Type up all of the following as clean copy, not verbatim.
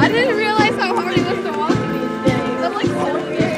I didn't realize how hard it was to walk these days. I'm like so weird.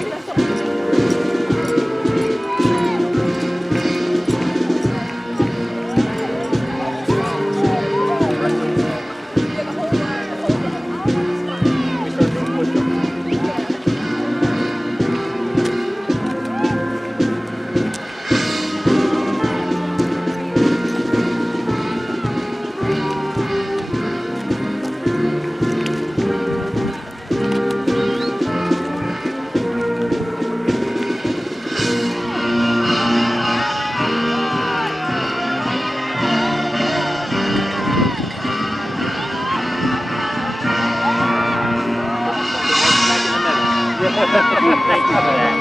Thank you for that.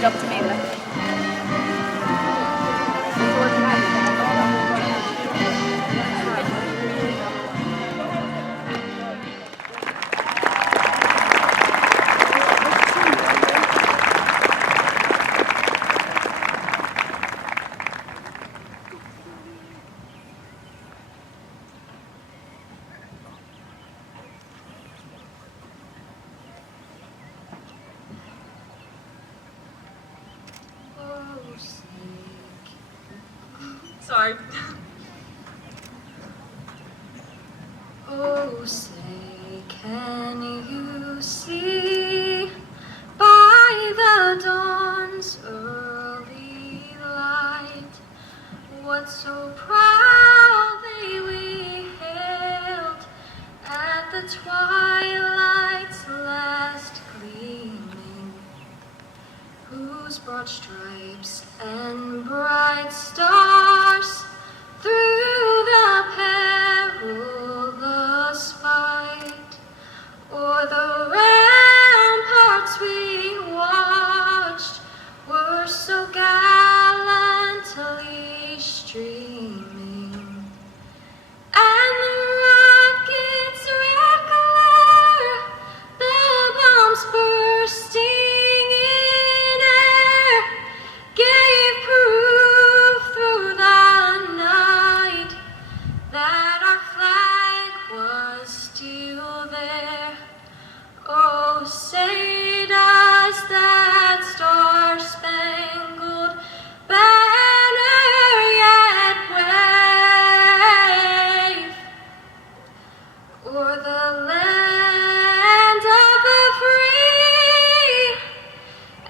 jump to me then. Sorry. Oh, say, can you see by the dawn's early light what so proudly we hailed at the twilight's last gleaming, whose broad stripes and bright stars through the perilous fight o'er the ramparts we watched were so gallantly streaming, and the rocket's red glare, the bombs bursting in air, gave proof through the night that our flag was still there. Oh, say does that star-spangled banner yet wave o'er the land of the free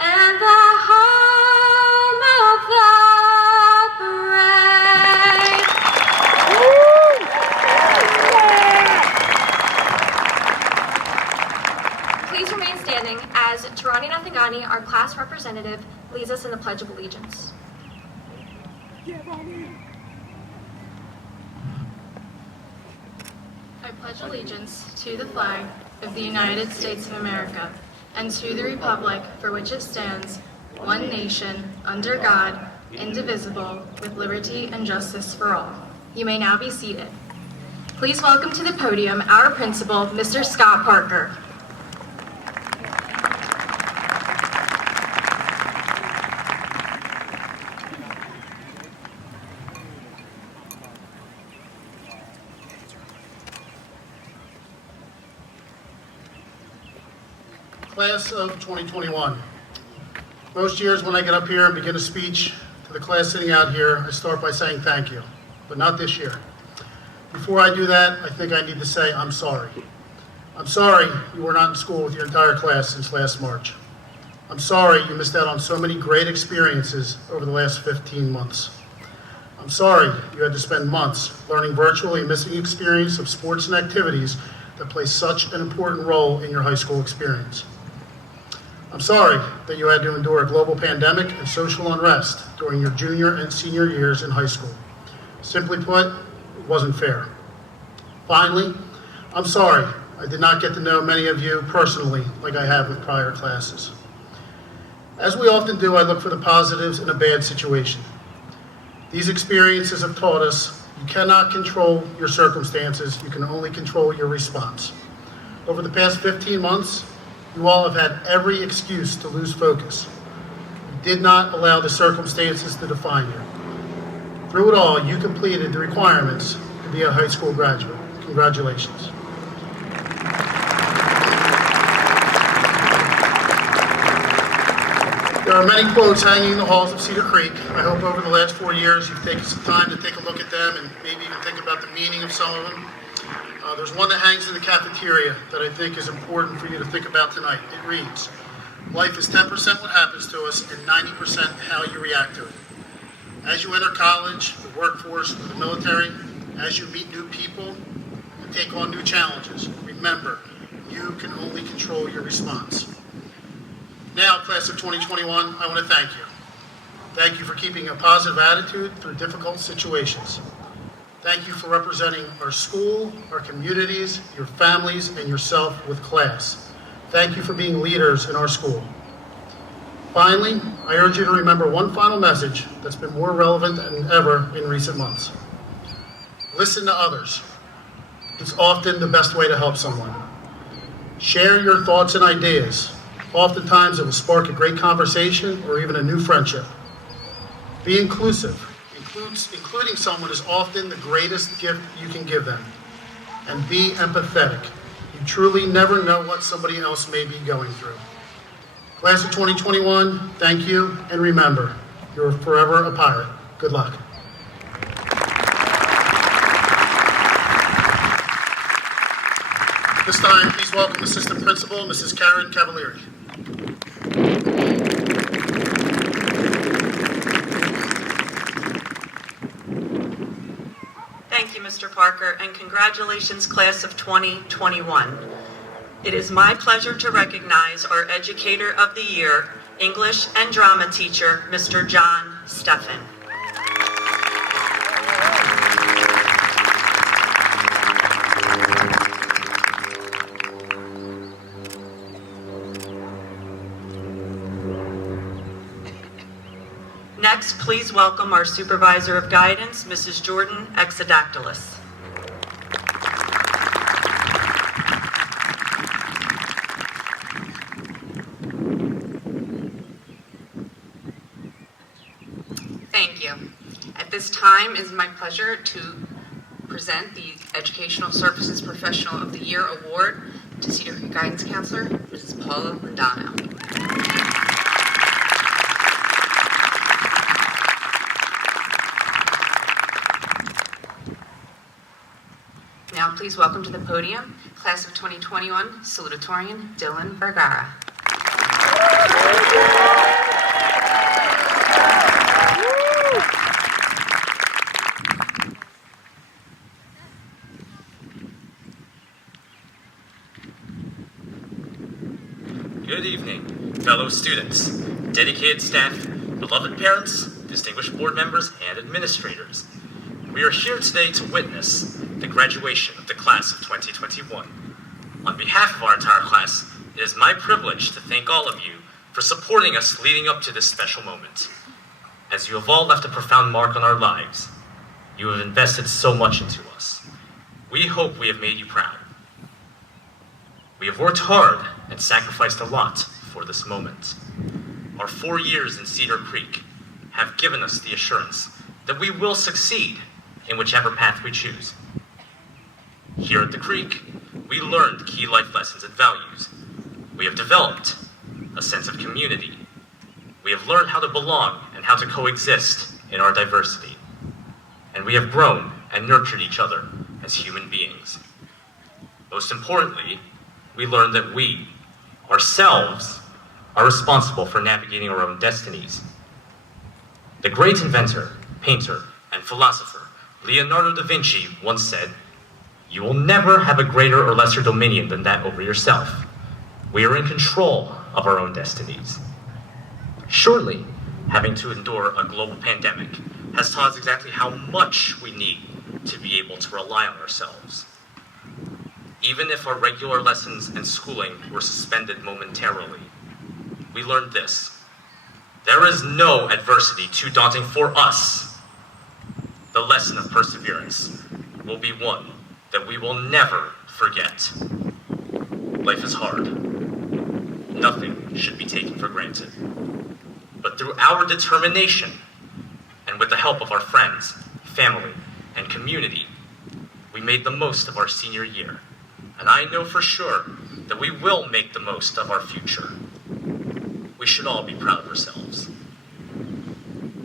and the home of the brave? Please remain standing as Tarani Nathangani, our class representative, leads us in the Pledge of Allegiance. I pledge allegiance to the flag of the United States of America and to the republic for which it stands, one nation, under God, indivisible, with liberty and justice for all. You may now be seated. Please welcome to the podium our principal, Mr. Scott Parker. Class of 2021. Most years when I get up here and begin a speech to the class sitting out here, I start by saying thank you, but not this year. Before I do that, I think I need to say I'm sorry. I'm sorry you were not in school with your entire class since last March. I'm sorry you missed out on so many great experiences over the last 15 months. I'm sorry you had to spend months learning virtually and missing experience of sports and activities that play such an important role in your high school experience. I'm sorry that you had to endure a global pandemic and social unrest during your junior and senior years in high school. Simply put, it wasn't fair. Finally, I'm sorry I did not get to know many of you personally like I have with prior classes. As we often do, I look for the positives in a bad situation. These experiences have taught us you cannot control your circumstances, you can only control your response. Over the past 15 months, you all have had every excuse to lose focus. You did not allow the circumstances to define you. Through it all, you completed the requirements to be a high school graduate. Congratulations. There are many quotes hanging in the halls of Cedar Creek. I hope over the last 4 years you've taken some time to take a look at them and maybe even think about the meaning of some of them. There's one that hangs in the cafeteria that I think is important for you to think about tonight. It reads, "Life is 10% what happens to us and 90% how you react to it." As you enter college, the workforce, or the military, as you meet new people and take on new challenges, remember, you can only control your response. Now, class of 2021, I want to thank you. Thank you for keeping a positive attitude through difficult situations. Thank you for representing our school, our communities, your families, and yourself with class. Thank you for being leaders in our school. Finally, I urge you to remember one final message that's been more relevant than ever in recent months. Listen to others. It's often the best way to help someone. Share your thoughts and ideas. Oftentimes it will spark a great conversation or even a new friendship. Be inclusive. Including someone is often the greatest gift you can give them. And be empathetic. You truly never know what somebody else may be going through. Class of 2021, thank you, and remember, you're forever a pirate. Good luck. This time, please welcome Assistant Principal, Mrs. Karen Cavalieri. Thank you, Mr. Parker, and congratulations, Class of 2021. It is my pleasure to recognize our Educator of the Year, English and Drama teacher, Mr. John Steffen. Next, please welcome our Supervisor of Guidance, Mrs. Jordan Exadactylis. Thank you. At this time, it is my pleasure to present the Educational Services Professional of the Year Award to Cedar Creek Guidance Counselor, Mrs. Paula Lindano. Now please welcome to the podium, Class of 2021 Salutatorian Dylan Vergara. Good evening, fellow students, dedicated staff, beloved parents, distinguished board members, and administrators. We are here today to witness the graduation of the class of 2021. On behalf of our entire class, it is my privilege to thank all of you for supporting us leading up to this special moment. As you have all left a profound mark on our lives, you have invested so much into us. We hope we have made you proud. We have worked hard and sacrificed a lot for this moment. Our 4 years in Cedar Creek have given us the assurance that we will succeed in whichever path we choose. Here at the Creek, we learned key life lessons and values. We have developed a sense of community. We have learned how to belong and how to coexist in our diversity. And we have grown and nurtured each other as human beings. Most importantly, we learned that we, ourselves, are responsible for navigating our own destinies. The great inventor, painter, and philosopher Leonardo da Vinci once said, "You will never have a greater or lesser dominion than that over yourself. We are in control of our own destinies." Surely, having to endure a global pandemic has taught us exactly how much we need to be able to rely on ourselves. Even if our regular lessons and schooling were suspended momentarily, we learned this: there is no adversity too daunting for us. The lesson of perseverance will be one that we will never forget. Life is hard. Nothing should be taken for granted. But through our determination, and with the help of our friends, family, and community, we made the most of our senior year. And I know for sure that we will make the most of our future. We should all be proud of ourselves.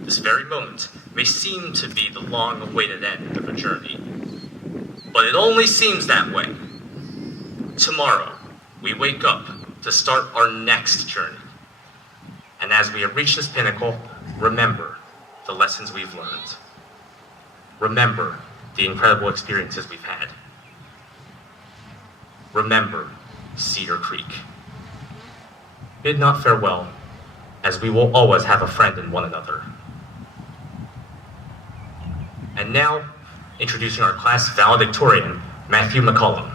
This very moment may seem to be the long-awaited end of a journey, but it only seems that way. Tomorrow, we wake up to start our next journey. And as we have reached this pinnacle, remember the lessons we've learned. Remember the incredible experiences we've had. Remember Cedar Creek. Bid not farewell, as we will always have a friend in one another. And now, introducing our class valedictorian, Matthew McCullum.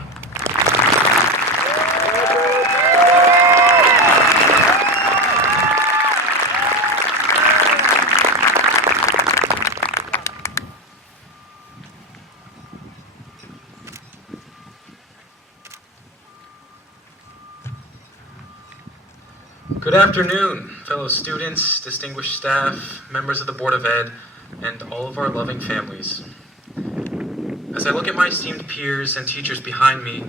Good afternoon, fellow students, distinguished staff, members of the Board of Ed, and all of our loving families. As I look at my esteemed peers and teachers behind me,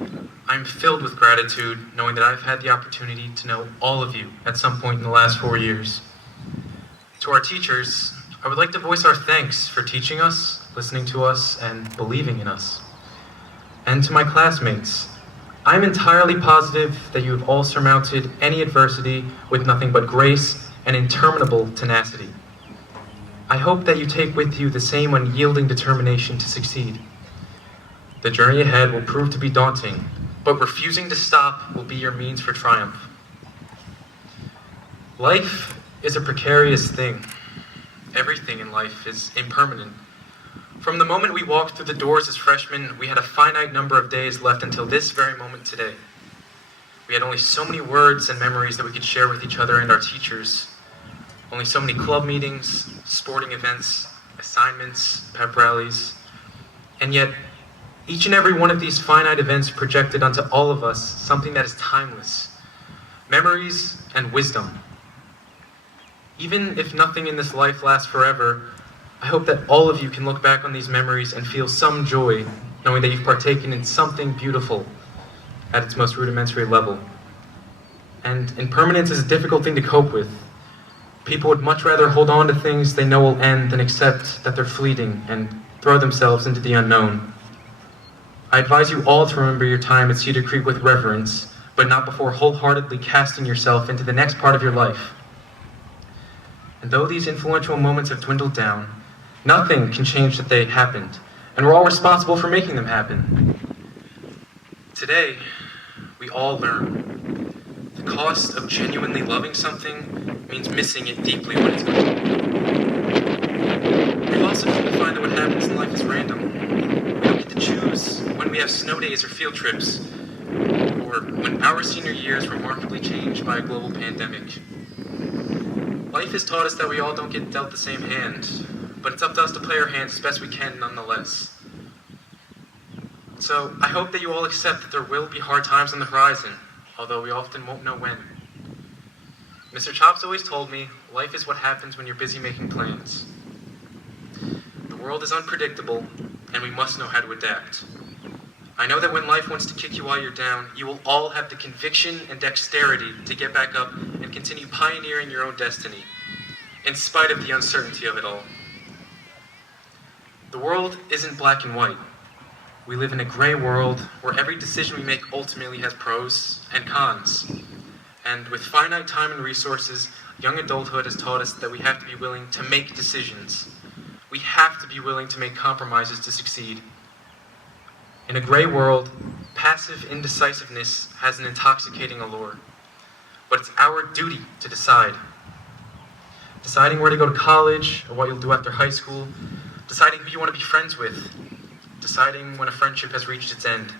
I'm filled with gratitude knowing that I've had the opportunity to know all of you at some point in the last 4 years. To our teachers, I would like to voice our thanks for teaching us, listening to us, and believing in us. And to my classmates, I'm entirely positive that you have all surmounted any adversity with nothing but grace and interminable tenacity. I hope that you take with you the same unyielding determination to succeed. The journey ahead will prove to be daunting, but refusing to stop will be your means for triumph. Life is a precarious thing. Everything in life is impermanent. From the moment we walked through the doors as freshmen, we had a finite number of days left until this very moment today. We had only so many words and memories that we could share with each other and our teachers. Only so many club meetings, sporting events, assignments, pep rallies. And yet, each and every one of these finite events projected onto all of us something that is timeless. Memories and wisdom. Even if nothing in this life lasts forever, I hope that all of you can look back on these memories and feel some joy, knowing that you've partaken in something beautiful at its most rudimentary level. And impermanence is a difficult thing to cope with. People would much rather hold on to things they know will end than accept that they're fleeting and throw themselves into the unknown. I advise you all to remember your time at Cedar Creek with reverence, but not before wholeheartedly casting yourself into the next part of your life. And though these influential moments have dwindled down, nothing can change that they happened, and we're all responsible for making them happen. Today, we all learn. The cost of genuinely loving something means missing it deeply when it's gone. We've also come to find that what happens in life is random. We don't get to choose when we have snow days or field trips, or when our senior year is remarkably changed by a global pandemic. Life has taught us that we all don't get dealt the same hand, but it's up to us to play our hands as best we can nonetheless. So I hope that you all accept that there will be hard times on the horizon, although we often won't know when. Mr. Chops always told me, life is what happens when you're busy making plans. The world is unpredictable, and we must know how to adapt. I know that when life wants to kick you while you're down, you will all have the conviction and dexterity to get back up and continue pioneering your own destiny, in spite of the uncertainty of it all. The world isn't black and white. We live in a gray world where every decision we make ultimately has pros and cons. And with finite time and resources, young adulthood has taught us that we have to be willing to make decisions. We have to be willing to make compromises to succeed. In a gray world, passive indecisiveness has an intoxicating allure. But it's our duty to decide. Deciding where to go to college or what you'll do after high school, deciding who you want to be friends with, deciding when a friendship has reached its end.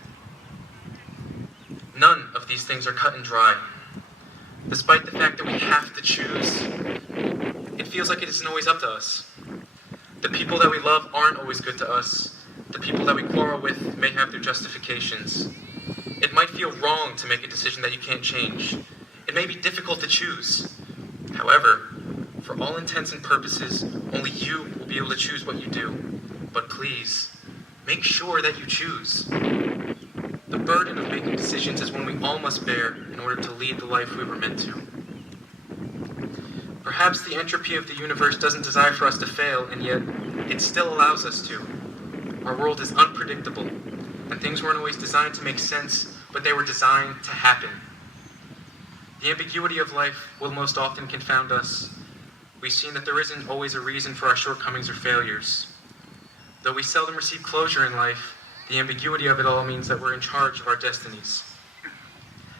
None of these things are cut and dry. Despite the fact that we have to choose, it feels like it isn't always up to us. The people that we love aren't always good to us. The people that we quarrel with may have their justifications. It might feel wrong to make a decision that you can't change. It may be difficult to choose. However, for all intents and purposes, only you will be able to choose what you do. But please, make sure that you choose. The burden of making decisions is one we all must bear in order to lead the life we were meant to. Perhaps the entropy of the universe doesn't desire for us to fail, and yet it still allows us to. Our world is unpredictable, and things weren't always designed to make sense, but they were designed to happen. The ambiguity of life will most often confound us. We've seen that there isn't always a reason for our shortcomings or failures. Though we seldom receive closure in life, the ambiguity of it all means that we're in charge of our destinies.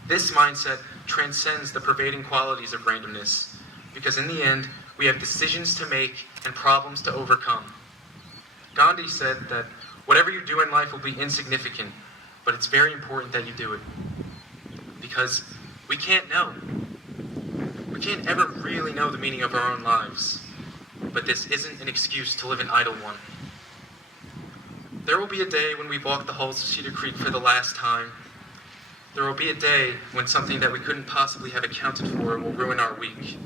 This mindset transcends the pervading qualities of randomness, because in the end, we have decisions to make and problems to overcome. Gandhi said that whatever you do in life will be insignificant, but it's very important that you do it. Because we can't know. We can't ever really know the meaning of our own lives, but this isn't an excuse to live an idle one. There will be a day when we walk the halls of Cedar Creek for the last time, There will be a day when something that we couldn't possibly have accounted for will ruin our week.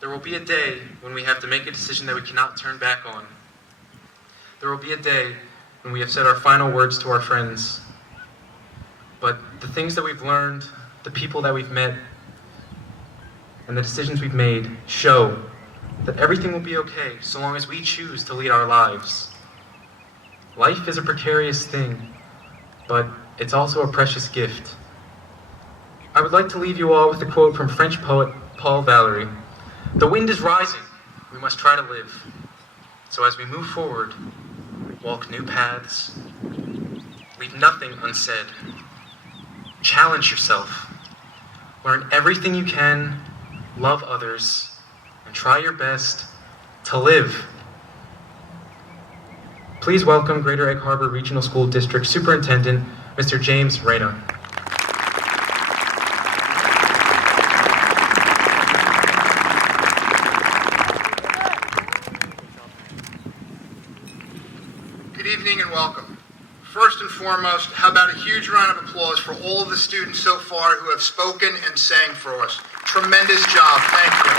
There will be a day when we have to make a decision that we cannot turn back on. There will be a day when we have said our final words to our friends. But the things that we've learned, the people that we've met, and the decisions we've made show that everything will be okay so long as we choose to lead our lives. Life is a precarious thing, but it's also a precious gift. I would like to leave you all with a quote from French poet Paul Valéry. "The wind is rising, we must try to live. So as we move forward, walk new paths, leave nothing unsaid. Challenge yourself, learn everything you can, love others, and try your best to live." Please welcome Greater Egg Harbor Regional School District Superintendent, Mr. James Reyna. Good evening and welcome. First and foremost, how about a huge round of applause for all of the students so far who have spoken and sang for us. Tremendous job. Thank you.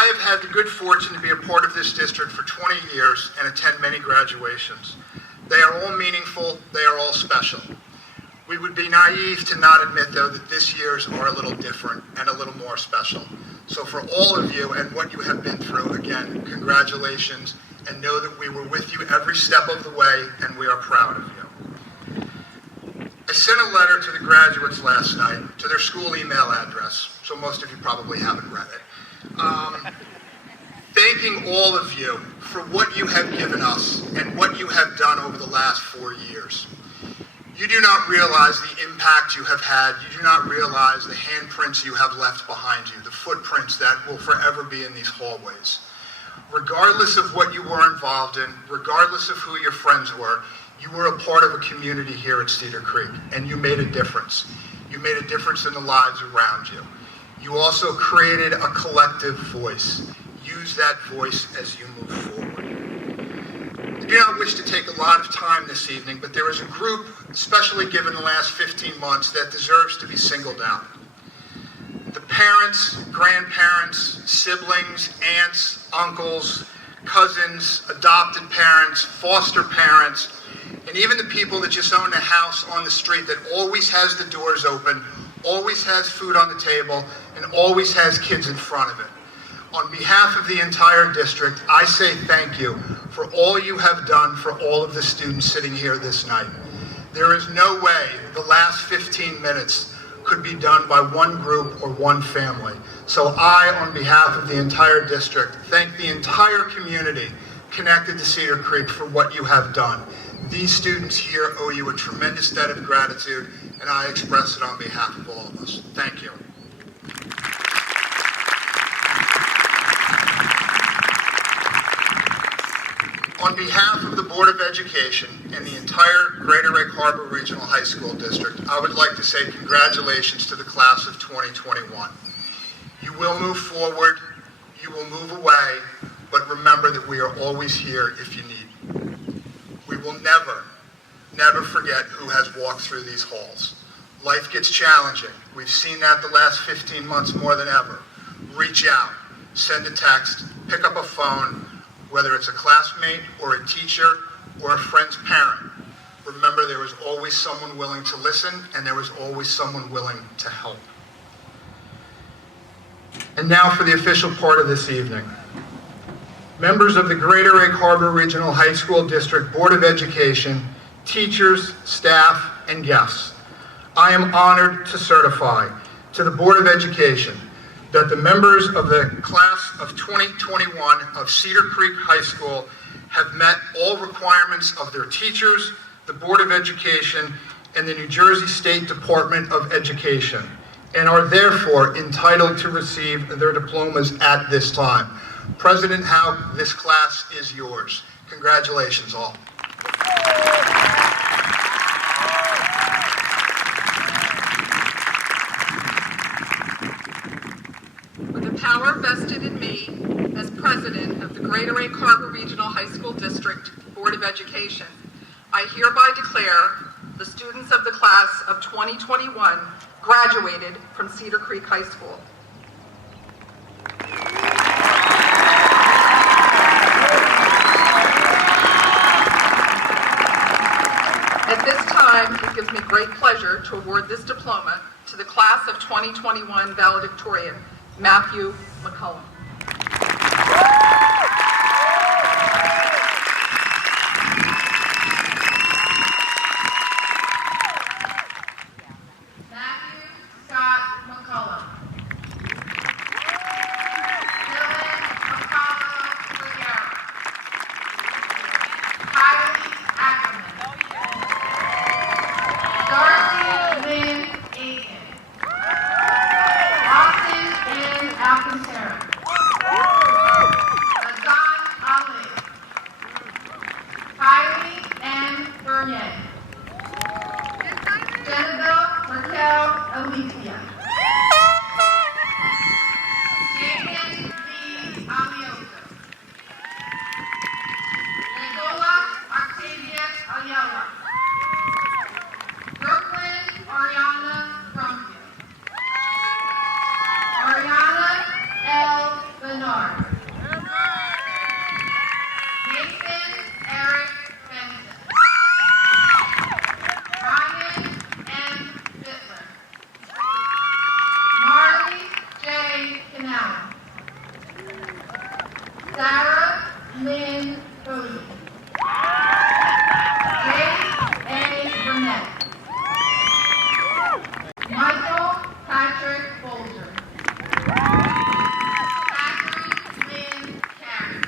I have had the good fortune to be a part of this district for 20 years and attend many graduations. They are all meaningful. They are all special. We would be naive to not admit, though, that this year's are a little different and a little more special. So for all of you and what you have been through, again, congratulations, and know that we were with you every step of the way, and we are proud of you. I sent a letter to the graduates last night to their school email address, so most of you probably haven't read it, thanking all of you for what you have given us and what you have done over the last 4 years. You do not realize the impact you have had. You do not realize the handprints you have left behind you, the footprints that will forever be in these hallways. Regardless of what you were involved in, regardless of who your friends were a part of a community here at Cedar Creek, and you made a difference. You made a difference in the lives around you. You also created a collective voice. Use that voice as you move forward. I do not wish to take a lot of time this evening, but there is a group, especially given the last 15 months, that deserves to be singled out. The parents, grandparents, siblings, aunts, uncles, cousins, adopted parents, foster parents, and even the people that just own a house on the street that always has the doors open, always has food on the table, and always has kids in front of it. On behalf of the entire district, I say thank you for all you have done for all of the students sitting here this night. There is no way the last 15 minutes could be done by one group or one family. So I, on behalf of the entire district, thank the entire community connected to Cedar Creek for what you have done. These students here owe you a tremendous debt of gratitude, and I express it on behalf of all of us. Thank you. On behalf of the Board of Education and the entire Greater Egg Harbor Regional High School District, I would like to say congratulations to the class of 2021. You will move forward, you will move away, but remember that we are always here if you need. We will never, never forget who has walked through these halls. Life gets challenging. We've seen that the last 15 months more than ever. Reach out, send a text, pick up a phone, whether it's a classmate or a teacher or a friend's parent. Remember, there was always someone willing to listen, and there was always someone willing to help. And now for the official part of this evening. Members of the Greater Egg Harbor Regional High School District Board of Education, teachers, staff, and guests, I am honored to certify to the Board of Education that the members of the class of 2021 of Cedar Creek High School have met all requirements of their teachers, the Board of Education, and the New Jersey State Department of Education, and are therefore entitled to receive their diplomas at this time. President Howe, this class is yours. Congratulations all. With the power vested in me as president of the Greater Egg Harbor Regional High School District Board of Education, I hereby declare the students of the class of 2021 graduated from Cedar Creek High School. At this time, it gives me great pleasure to award this diploma to the class of 2021 valedictorian, Matthew McCullum. Matthew Scott McCullum. Dylan Apollo Figueroa. Kylie Ackerman. Darcy Lynn Aiken. Austin N. Alcantara. Hassan Ali. Kylie N. Burnett. Jennifer Raquel Alicia. Jaden V. Amioso. Nicola Octavia Ayala. Brooklyn Ariana Brumfield. Ariana L. Bernard. Nathan Eric Benson. Ryan M. Bittler. Marley J. Canal. Sarah Lynn Cody. Jay A. Burnett. Michael Patrick Bolger. Catherine Lynn Carey.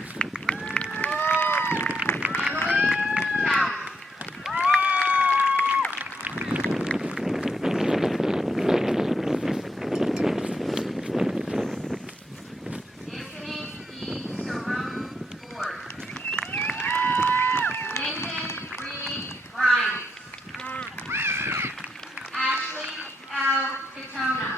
Emily Cowie. Anthony E. Cerrone Ford. Lyndon Reed Bryant. Ashley L. Katona.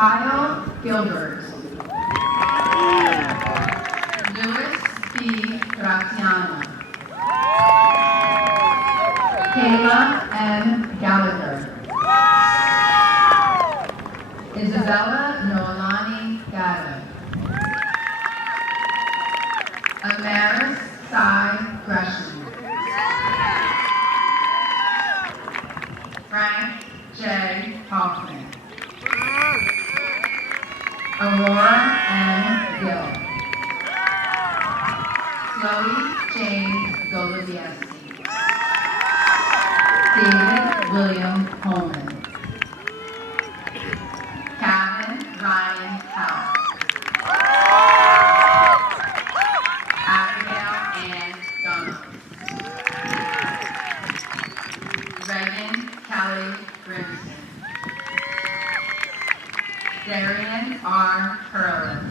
Kyle Gilbert. Louis B. Graziano. Kayla M. Gallagher. Isabella Noelani Gatto. Amaris Cy Gresham. Frank J. Hoffman. Aurora N. Gill. Chloe Jane Goliviesi. David William Holman. Kevin Ryan Howe. Abigail Ann Donald. Reagan Kelly Grimson. Darian R. Hurlin.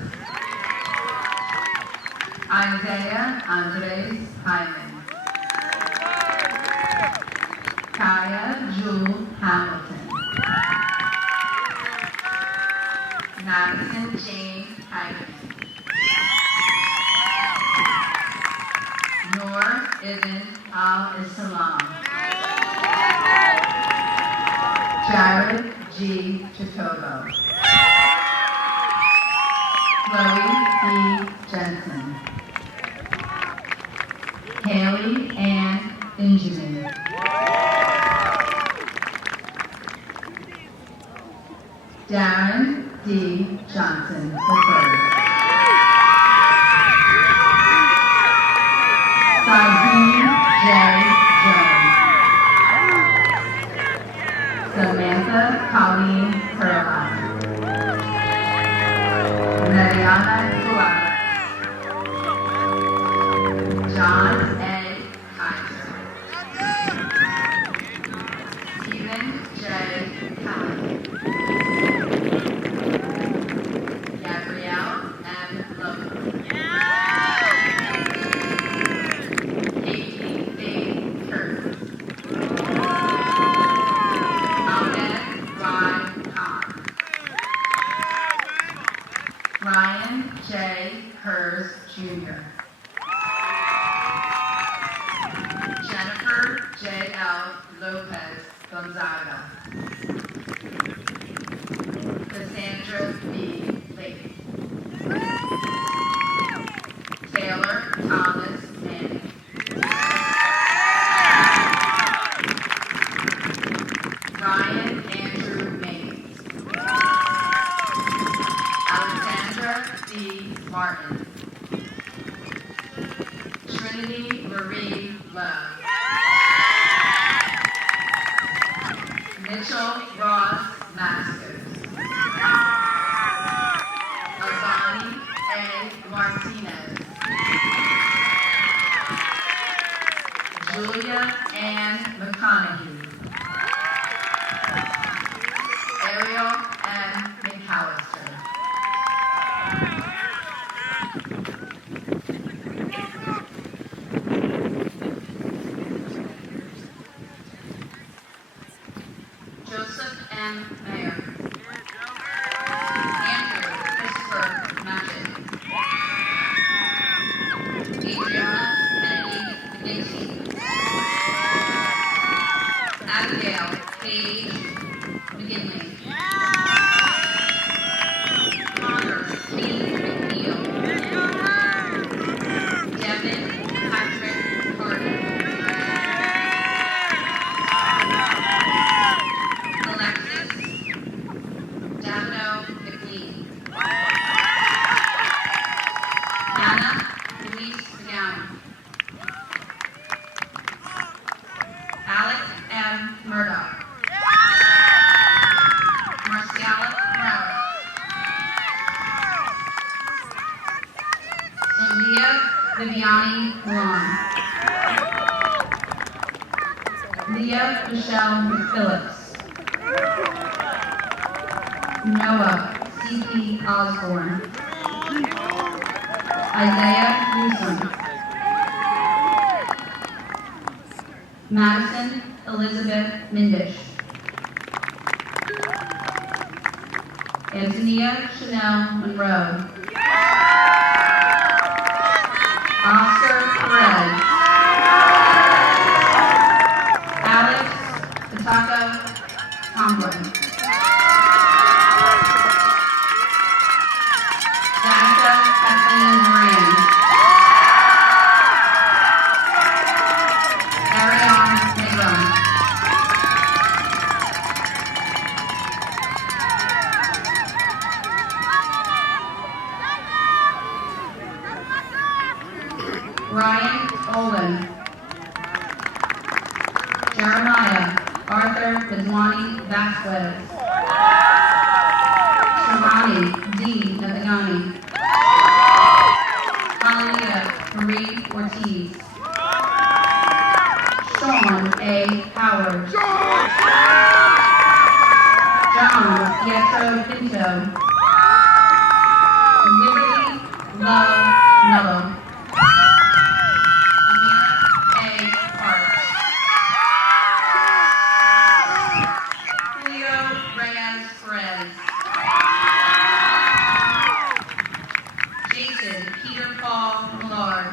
Isaiah Andres Hyman. Kaya Jewel Hamilton. Madison Jane Hagan. Noor Ibn Al-Islam. Jared G. Jacobo. Chloe B. Jensen. Haley Ann Benjamin. Darren D. Johnson III. Saheem J. Jones. Samantha Colleen Caroline. Mariana Suarez. John A. Kaiser. Stephen J. Kelly. Gabrielle M. Logan. Katie A. Curtis. Ahmed Y. Khan. Ryan J. Hers Jr. Jennifer J. L. Lopez Gonzaga. Cassandra B. Lake. Taylor Thomas Manning. Ryan Andrew Mays. Alexandra D. Martin. Trinity Marie Love. Mitchell Ross Masters. Azani A. Martinez. Julia Ann McConaughey. Ariel M. McAllister. Joseph M. Mayer. Andrew Christopher Magic. Adriana Kennedy McGinty. Abigail Paige McGinley. Connor T. McNeil. Devin Patrick Carter. Alexis Davino McLean. Anna Louise McGowan. Alex M. Murdoch. Marciala Morales. Sonia Viviani Long. Leah Michelle McPhillips. Noah C.P. Osborne. Isaiah Newsom. Madison Elizabeth Mindish. Antonia Chanel Monroe. Oscar Perez. Alex Pataka Tomlin. Danica Kathleen Moran. Ariane Negron. Ryan Olin. Jeremiah Arthur Bidwani Vasquez. Shamani D. Nathagani. Hallelujah Marie Ortiz. Sean A. Howard. John Pietro Pinto. Liberty Love Mello. Amira A. Parks. Julio Reyes Perez. Jason Peter Paul Millard.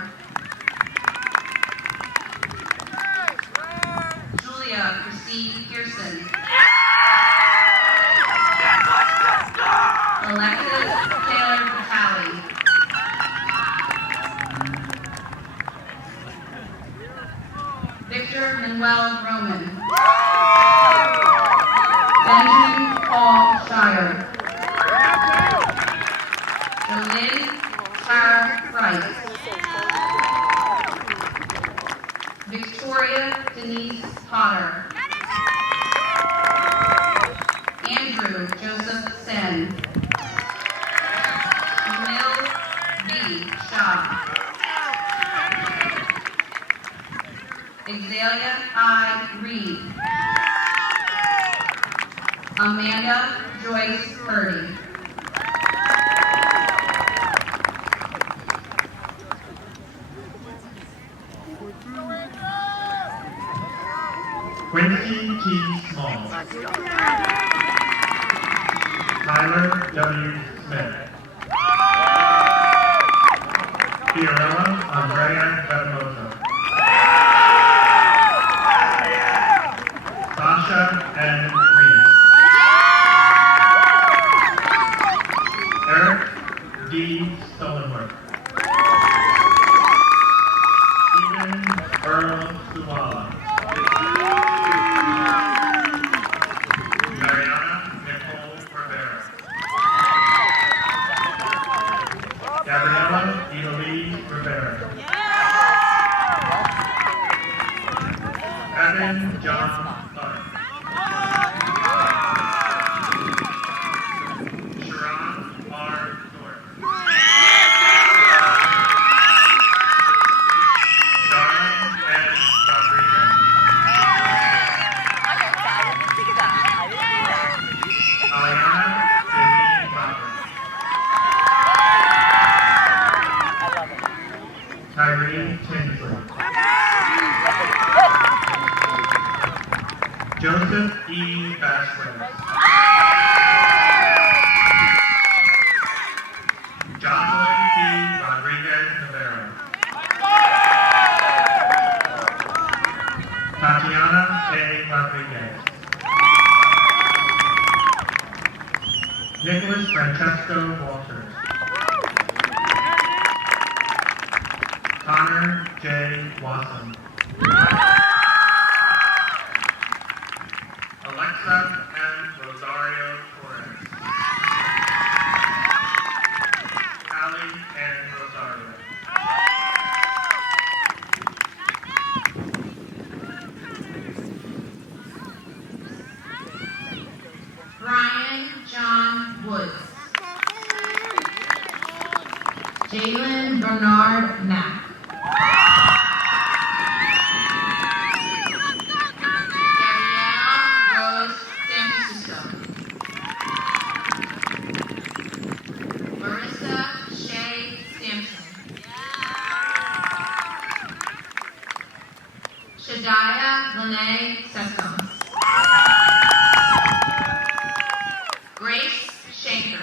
Julia Christine Pearson. Alexis Taylor Vitale. Victor Manuel Roman. Benjamin Paul Shire. Jolynn Tara Price. Victoria Denise Potter. Andrew Joseph Sen. Emil B. Shaw. Exalia I. Reed. Amanda Joyce Purdy. Quincy T. Small. Tyler W. Smith. Fiorella Andrea Bemoto. Sasha N. Reese. Eric D. Stolenworth. Stephen Earl Suwala. Mariana Nicole Rivera. Gabriela Eloise Rivera. Evan John Clark. Sharon R. Thorpe. Darren N. Rodriguez. Aliana Denise Roberts. Tyree Tinsley. Joseph E. Bashler. Jocelyn P. Rodriguez Navarro. Tatiana A. Rodriguez. Nicholas Francesco Walters. Connor J. Wasson. Alexa M. Rosario Torres. Allie N. Rosario. Brian John Woods. Jalen Bernard Mack. Gabrielle Rose Sanfrancisco. Marissa Shea Sampson. Shadiah Lene Sescoms. Grace Shanker.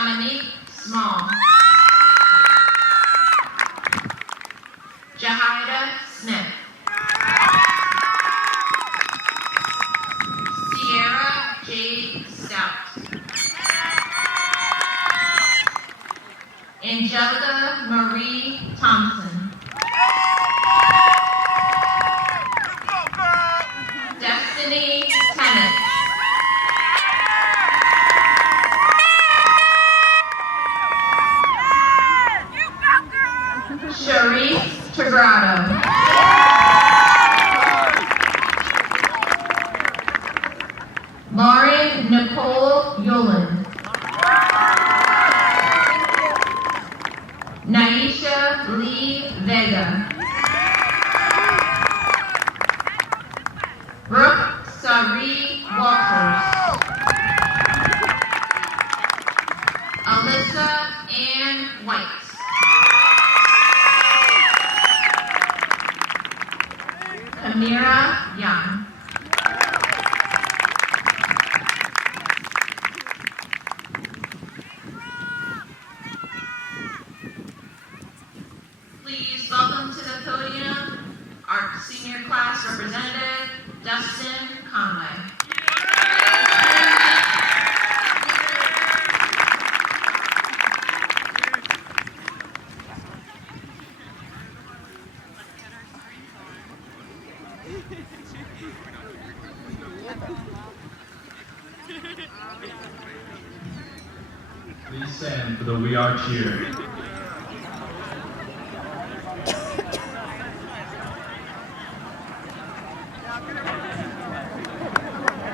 Dominique Small. Jahida Smith. Sierra Jade Stout. Angelica Marie Thompson. Destiny Tennant. Sharice Tigrado. Lauren Nicole Yolen. Naisha Lee Vega. Brooke Sari Walters. Alyssa Ann White. Amira Young. Please welcome to the podium our senior class representative, Dustin Conway. Please stand for the We Are cheer.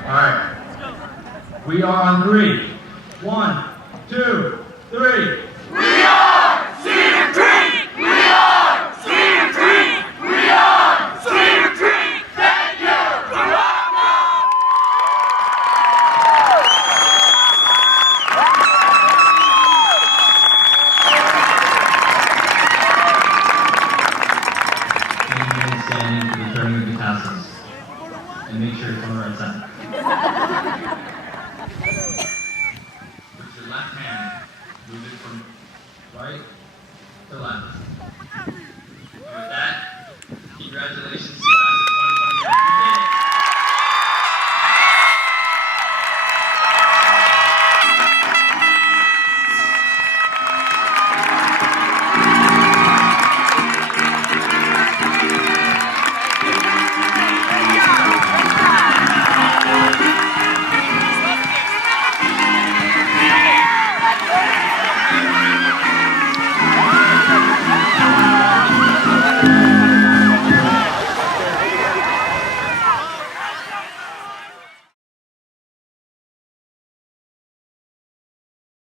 All right. We are on 3. 1, 2, 3. We are Cedar Creek! We are Cedar Creek! We are Cedar Creek! Thank you! You're welcome! Remain standing for the turning of the tassels. And make sure it's on the right side. With your left hand, move it from right to left. And with that, congratulations